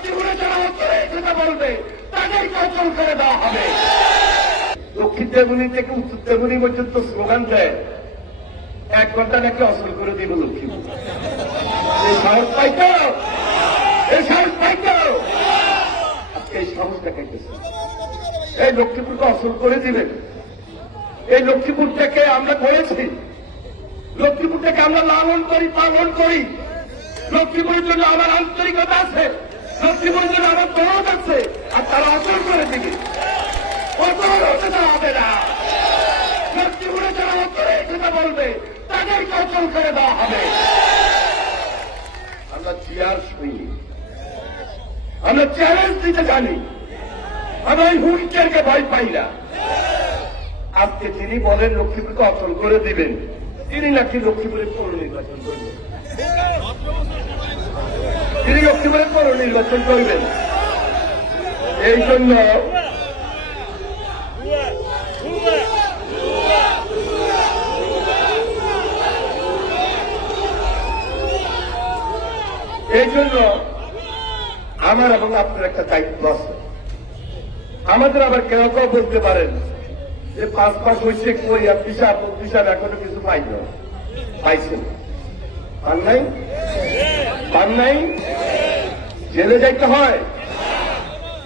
লক্ষ্মীপুরে যারা অচলে কথা বলবে তাদেরকে অচল করে দেওয়া হবে। দক্ষিণ তেমনি থেকে উত্তর তেমনি পর্যন্ত স্লোগান দেয় 1 ঘন্টা নাকি অচল করে দিব লক্ষ্মীপুর। এই সাহস পাইতো, এই সাহস পাইতো, আজকে এই সাহস দেখাইতেছে। এই লক্ষ্মীপুরকে অচল করে দিবেন। এই লক্ষ্মীপুর থেকে আমরা করেছি, লক্ষ্মীপুর থেকে আমরা লালন করি, পালন করি। লক্ষ্মীপুরের জন্য আমার আন্তরিকতা আছে, লক্ষ্মীপুরের জন্য আমার দরদ আছে, আর তারা অচল করে দিবে। অচল হতে দেওয়া হবে না। লক্ষ্মীপুরে যারা অচলে কথা বলবে তাদেরকে অচল করে দেওয়া হবে। আমরা চেয়ার শুনি, আমরা চ্যালেঞ্জ দিতে জানি, আমরা ওই হুইলচেয়ারকে ভয় পাই না। আজকে তিনি বলেন লক্ষ্মীপুরকে অচল করে দিবেন, তিনি নাকি লক্ষ্মীপুরে পৌর নির্বাচন করবেন, তিনি লক্ষ্মীপুরে পৌর নির্বাচন করবেন। এই জন্য আমার এবং আপনার একটা দায়িত্ব আছে। আমাদের আবার কেউ কেউ বলতে পারেন যে 5 মাস হয়েছে কই পিসাব এখনো কিছু পাই না। পাইছেন? পান নাই? পান নাই? জেলে যাইতে হয়,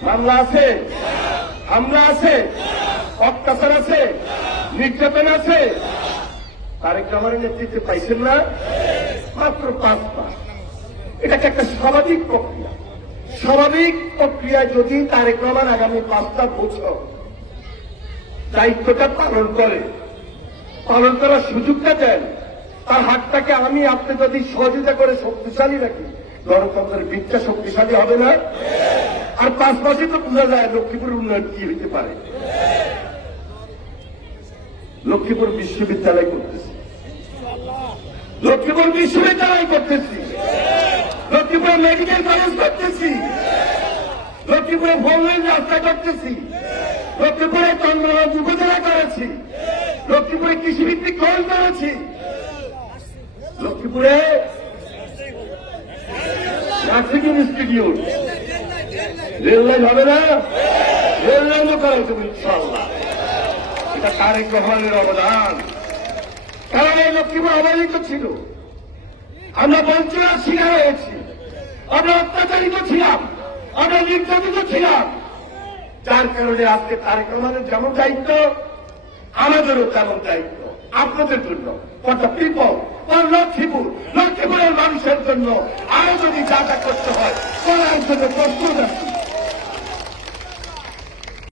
মামলা আছে, হামলা আছে, অত্যাচার আছে, নির্যাতন আছে। তারেক রহমানের নেতৃত্বে পাইছেন না? মাত্র 5 মাস। এটাকে একটা স্বাভাবিক প্রক্রিয়া। স্বাভাবিক প্রক্রিয়ায় যদি তারেক রহমান আগামী 5টা বছর দায়িত্বটা পালন করে, পালন করার সুযোগটা দেন, তার হাতটাকে আমি আপনি যদি সহযোগিতা করে শক্তিশালী রাখি, গণতন্ত্রের ভিতটা শক্তিশালী হবে না? আর 5 মাসে তো বোঝা যায় লক্ষ্মীপুর উন্নয়ন কি হইতে পারে। লক্ষ্মীপুর বিশ্ববিদ্যালয় করতেছি, লক্ষ্মীপুর বিশ্ববিদ্যালয় করতেছি, লক্ষ্মীপুরে মেডিকেল কলেজ করতেছি, লক্ষ্মীপুরে 4 লেন রাস্তা করতেছি, লক্ষ্মীপুরে চন্দ্রবাবু উপজেলা করেছি, লক্ষ্মীপুরে কৃষিভিত্তিক খোল করেছি, লক্ষ্মীপুরে নার্সিং ইনস্টিটিউট, রেল লাইন হবে না? রেল লাইনও করা হচ্ছে ইনশাআল্লাহ। এটা তারেক রহমানের অবদান। কারণ এই লক্ষ্মীপুর অবহেলিত ছিল, আমরা বঞ্চনার শিকার হয়েছি, আমরা অত্যাচারিত ছিলাম, আমরা নির্যাতিত ছিলাম। যার কারণে আজকে তারেক রহমানের যেমন দায়িত্ব, আমাদেরও তেমন দায়িত্ব আপনাদের জন্য, for the people, for Lakshmipur, লক্ষ্মীপুরের মানুষের জন্য আরো যদি যা যা করতে হয় করার জন্য প্রস্তুত আছি।